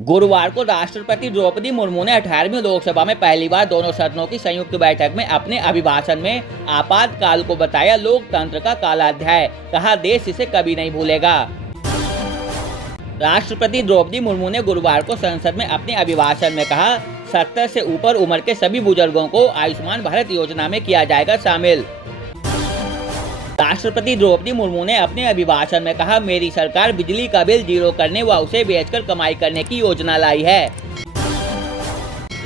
गुरुवार को राष्ट्रपति द्रौपदी मुर्मू ने 18वीं लोकसभा में पहली बार दोनों सदनों की संयुक्त बैठक में अपने अभिभाषण में आपातकाल को बताया लोकतंत्र का काला अध्याय। कहा, देश इसे कभी नहीं भूलेगा। राष्ट्रपति द्रौपदी मुर्मू ने गुरुवार को संसद में अपने अभिभाषण में कहा, 70 से ऊपर उम्र के सभी बुजुर्गों को आयुष्मान भारत योजना में किया जाएगा शामिल। राष्ट्रपति द्रौपदी मुर्मू ने अपने अभिभाषण में कहा, मेरी सरकार बिजली का बिल जीरो करने व उसे बेचकर कमाई करने की योजना लाई है।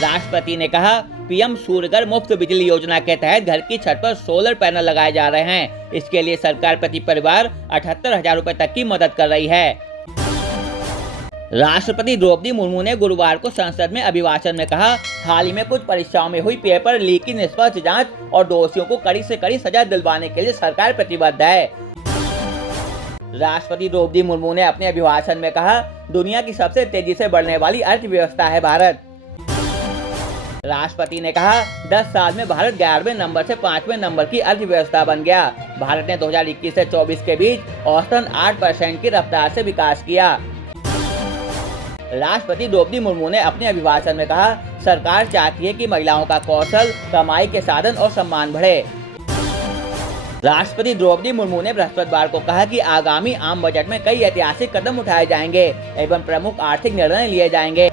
राष्ट्रपति ने कहा, पीएम सूर्यघर मुफ्त बिजली योजना के तहत घर की छत पर सोलर पैनल लगाए जा रहे हैं। इसके लिए सरकार प्रति परिवार 78,000 रुपए तक की मदद कर रही है। राष्ट्रपति द्रौपदी मुर्मू ने गुरुवार को संसद में अभिभाषण में कहा, हाल ही में कुछ परीक्षाओं में हुई पेपर लीक की निष्पक्ष जांच और दोषियों को कड़ी से कड़ी सजा दिलवाने के लिए सरकार प्रतिबद्ध है। राष्ट्रपति द्रौपदी मुर्मू ने अपने अभिभाषण में कहा, दुनिया की सबसे तेजी से बढ़ने वाली अर्थव्यवस्था है भारत। राष्ट्रपति ने कहा, 10 साल में भारत 11वें नंबर से 5वें नंबर की अर्थव्यवस्था बन गया। भारत ने 2021 से 24 के बीच औसतन 8% की रफ्तार से विकास किया। राष्ट्रपति द्रौपदी मुर्मू ने अपने अभिभाषण में कहा, सरकार चाहती है कि महिलाओं का कौशल, कमाई के साधन और सम्मान बढ़े। राष्ट्रपति द्रौपदी मुर्मू ने बृहस्पतिवार को कहा कि आगामी आम बजट में कई ऐतिहासिक कदम उठाए जाएंगे एवं प्रमुख आर्थिक निर्णय लिए जाएंगे।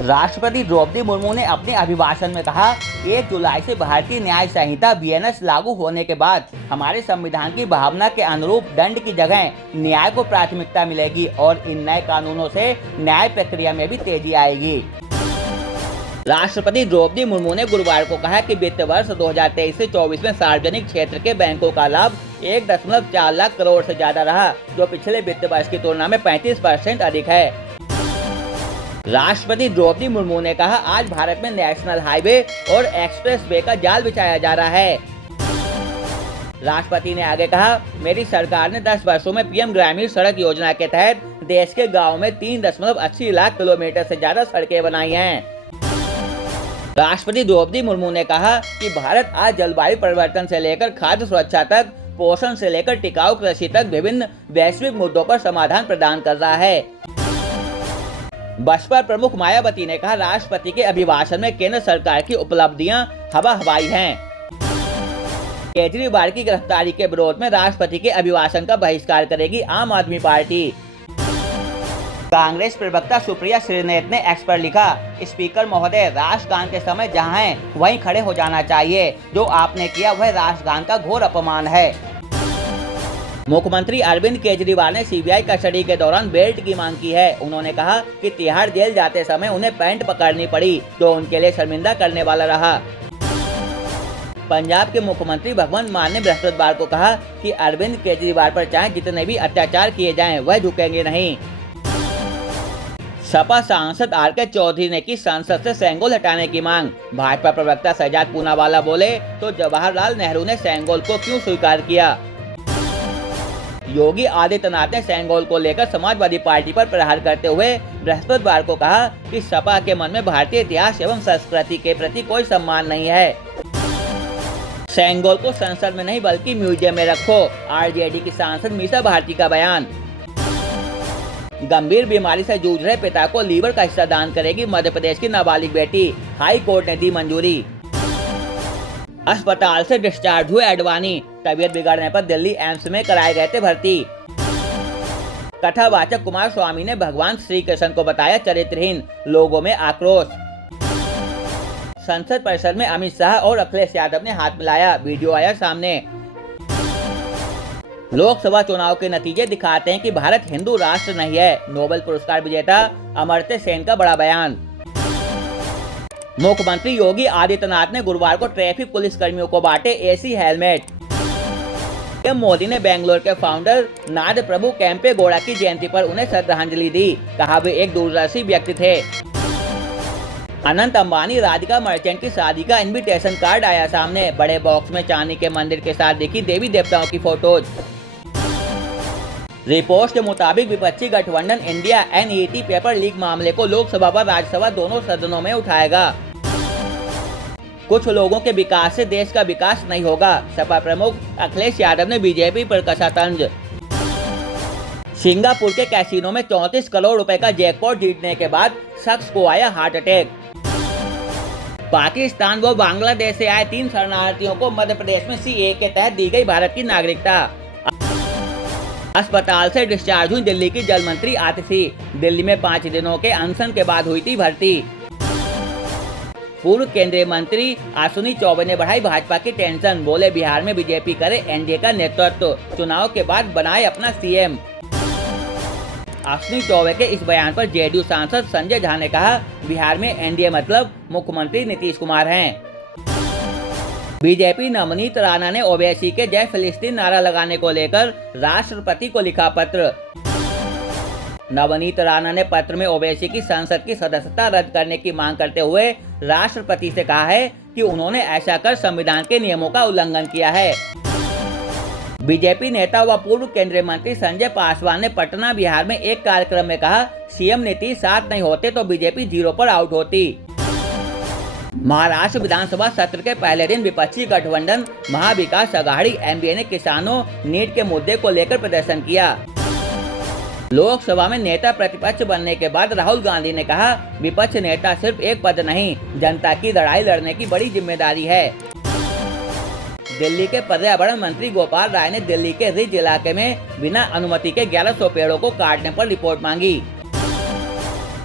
राष्ट्रपति द्रौपदी मुर्मू ने अपने अभिभाषण में कहा, 1 जुलाई से भारतीय न्याय संहिता बीएनएस लागू होने के बाद हमारे संविधान की भावना के अनुरूप दंड की जगह न्याय को प्राथमिकता मिलेगी और इन नए कानूनों से न्याय प्रक्रिया में भी तेजी आएगी। राष्ट्रपति द्रौपदी मुर्मू ने गुरुवार को कहा कि वित्त वर्ष 2023 से 24 में सार्वजनिक क्षेत्र के बैंकों का लाभ 1.4 लाख करोड़ से ज्यादा रहा, जो पिछले वित्त वर्ष की तुलना में 35% अधिक है। राष्ट्रपति द्रौपदी मुर्मू ने कहा, आज भारत में नेशनल हाईवे और एक्सप्रेस वे का जाल बिछाया जा रहा है। राष्ट्रपति ने आगे कहा, मेरी सरकार ने 10 वर्षों में पीएम ग्रामीण सड़क योजना के तहत देश के गाँव में 3.80 लाख किलोमीटर से ज्यादा सड़कें बनाई हैं। राष्ट्रपति द्रौपदी मुर्मू ने कहा कि भारत आज जलवायु परिवर्तन से लेकर खाद्य सुरक्षा तक, पोषण से लेकर टिकाऊ कृषि तक विभिन्न वैश्विक मुद्दों पर समाधान प्रदान कर रहा है। बसपा प्रमुख मायावती ने कहा, राष्ट्रपति के अभिभाषण में केंद्र सरकार की उपलब्धियां हवा हवाई हैं। केजरीवाल की गिरफ्तारी के विरोध में राष्ट्रपति के अभिभाषण का बहिष्कार करेगी आम आदमी पार्टी। कांग्रेस प्रवक्ता सुप्रिया श्रीनेत ने एक्स पर लिखा, स्पीकर महोदय, राष्ट्रगान के समय जहां हैं वहीं खड़े हो जाना चाहिए। जो आपने किया वह राष्ट्रगान का घोर अपमान है। मुख्यमंत्री अरविंद केजरीवाल ने सीबीआई कस्टडी के दौरान बेल्ट की मांग की है। उन्होंने कहा कि तिहाड़ जेल जाते समय उन्हें पैंट पकड़नी पड़ी, जो उनके लिए शर्मिंदा करने वाला रहा। पंजाब के मुख्यमंत्री भगवंत मान ने बृहस्पतिवार को कहा कि अरविंद केजरीवाल पर चाहे जितने भी अत्याचार किए जाएं, वह झुकेंगे नहीं। सपा सांसद आर.के. चौधरी ने की संसद से सेंगोल हटाने की मांग। भाजपा प्रवक्ता शहजाद पूनावाला बोले, तो जवाहरलाल नेहरू ने सेंगोल को क्यों स्वीकार किया। योगी आदित्यनाथ ने सेंगोल को लेकर समाजवादी पार्टी पर प्रहार करते हुए बृहस्पतिवार को कहा कि सपा के मन में भारतीय इतिहास एवं संस्कृति के प्रति कोई सम्मान नहीं है। सेंगोल को संसद में नहीं बल्कि म्यूजियम में रखो, आरजेडी की सांसद मीसा भारती का बयान। गंभीर बीमारी से जूझ रहे पिता को लीवर का हिस्सा दान करेगी मध्य प्रदेश की नाबालिग बेटी, हाई कोर्ट ने दी मंजूरी। अस्पताल से डिस्चार्ज हुए आडवाणी, तबीयत बिगड़ने पर दिल्ली एम्स में कराए गए थे भर्ती। कथावाचक कुमार स्वामी ने भगवान श्री कृष्ण को बताया चरित्रहीन, लोगों में आक्रोश। संसद परिसर में अमित शाह और अखिलेश यादव ने हाथ मिलाया, वीडियो आया सामने। लोकसभा चुनाव के नतीजे दिखाते हैं कि भारत हिंदू राष्ट्र नहीं है, नोबेल पुरस्कार विजेता अमर्त्य सेन का बड़ा बयान। मुख्यमंत्री योगी आदित्यनाथ ने गुरुवार को ट्रैफिक पुलिस कर्मियों को बांटे एसी हेलमेट। पीएम मोदी ने बेंगलोर के फाउंडर नाद प्रभु केम्पे गौड़ा की जयंती पर उन्हें श्रद्धांजलि दी, कहा वे एक दूरदर्शी व्यक्ति थे। अनंत अंबानी राधिका मर्चेंट की शादी का इनविटेशन कार्ड आया सामने, बड़े बॉक्स में चांदी के मंदिर के साथ दिखी देवी देवताओं की फोटोज। रिपोर्ट के मुताबिक विपक्षी गठबंधन इंडिया एनईटी पेपर लीक मामले को लोकसभा व राज्यसभा दोनों सदनों में उठाएगा। कुछ लोगों के विकास से देश का विकास नहीं होगा, सपा प्रमुख अखिलेश यादव ने बीजेपी पर कसा तंज। सिंगापुर के कैसीनो में 34 करोड़ रुपए का जैकपॉट जीतने के बाद शख्स को आया हार्ट अटैक। पाकिस्तान व बांग्लादेश से आए 3 शरणार्थियों को मध्य प्रदेश में सीए के तहत दी गई भारत की नागरिकता। अस्पताल से डिस्चार्ज हुई दिल्ली की जल मंत्री आतिशी। दिल्ली में 5 दिनों के अनशन के बाद हुई थी भर्ती। पूर्व केंद्रीय मंत्री अश्विनी चौबे ने बढ़ाई भाजपा की टेंशन। बोले बिहार में बीजेपी करे एनडीए का नेतृत्व, चुनाव के बाद बनाए अपना सीएम। अश्विनी चौबे के इस बयान पर जेडीयू सांसद संजय झा ने कहा, बिहार में एनडीए मतलब मुख्यमंत्री नीतीश कुमार हैं। बीजेपी नवनीत राणा ने ओवैसी के जय फिलिस्तीन नारा लगाने को लेकर राष्ट्रपति को लिखा पत्र। नवनीत राणा ने पत्र में ओवैसी की संसद की सदस्यता रद्द करने की मांग करते हुए राष्ट्रपति से कहा है कि उन्होंने ऐसा कर संविधान के नियमों का उल्लंघन किया है। बीजेपी नेता व पूर्व केंद्रीय मंत्री संजय पासवान ने पटना बिहार में एक कार्यक्रम में कहा, सीएम नीतीश साथ नहीं होते तो बीजेपी 0 पर आउट होती। महाराष्ट्र विधानसभा सत्र के पहले दिन विपक्षी गठबंधन महाविकास अघाड़ी एमबीए ने किसानों नीट के मुद्दे को लेकर प्रदर्शन किया। लोकसभा में नेता प्रतिपक्ष बनने के बाद राहुल गांधी ने कहा, विपक्ष नेता सिर्फ एक पद नहीं, जनता की लड़ाई लड़ने की बड़ी जिम्मेदारी है। दिल्ली के पर्यावरण मंत्री गोपाल राय ने दिल्ली के रिज इलाके में बिना अनुमति के 1100 पेड़ों को काटने पर रिपोर्ट मांगी।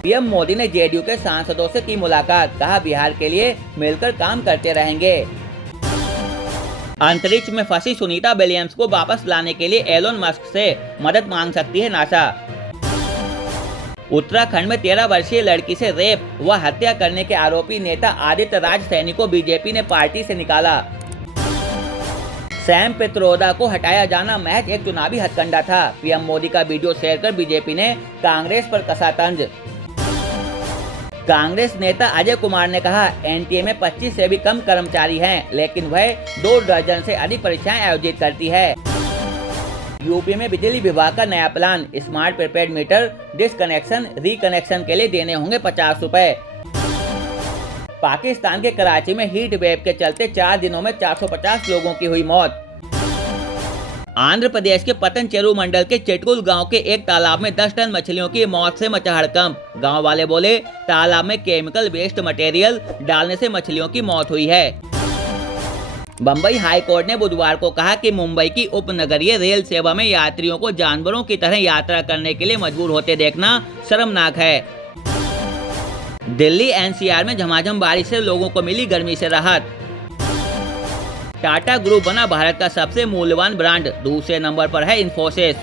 पीएम मोदी ने जेडीयू के सांसदों से की मुलाकात, कहा बिहार के लिए मिलकर काम करते रहेंगे। अंतरिक्ष में फंसी सुनीता विलियम्स को वापस लाने के लिए एलोन मस्क से मदद मांग सकती है नासा। उत्तराखंड में 13 वर्षीय लड़की से रेप व हत्या करने के आरोपी नेता आदित्य राज सैनी को बीजेपी ने पार्टी से निकाला। सैम पित्रोदा को हटाया जाना महज एक चुनावी हथकंडा था। पीएम मोदी का वीडियो शेयर कर बीजेपी ने कांग्रेस पर कसा तंज। कांग्रेस नेता अजय कुमार ने कहा, एनटीए में 25 से भी कम कर्मचारी हैं, लेकिन वह 2 दर्जन से अधिक परीक्षाएं आयोजित करती है। यूपी में बिजली विभाग का नया plan, smart prepaid meter disconnection reconnection के लिए देने होंगे 50 रुपए। पाकिस्तान के कराची में हीट वेव के चलते 4 दिनों में 450 लोगों की हुई मौत। आंध्र प्रदेश के पतनचेरू मंडल के चिटकुल गांव के एक तालाब में 10 टन मछलियों की मौत से मचा हड़कंप। गांव वाले बोले, तालाब में केमिकल वेस्ट मटेरियल डालने से मछलियों की मौत हुई है। बम्बई हाई कोर्ट ने बुधवार को कहा कि मुंबई की उपनगरीय रेल सेवा में यात्रियों को जानवरों की तरह यात्रा करने के लिए मजबूर होते देखना शर्मनाक है। दिल्ली एनसीआर में झमाझम बारिश से लोगों को मिली गर्मी से राहत। टाटा ग्रुप बना भारत का सबसे मूल्यवान ब्रांड, दूसरे नंबर पर है इन्फोसिस।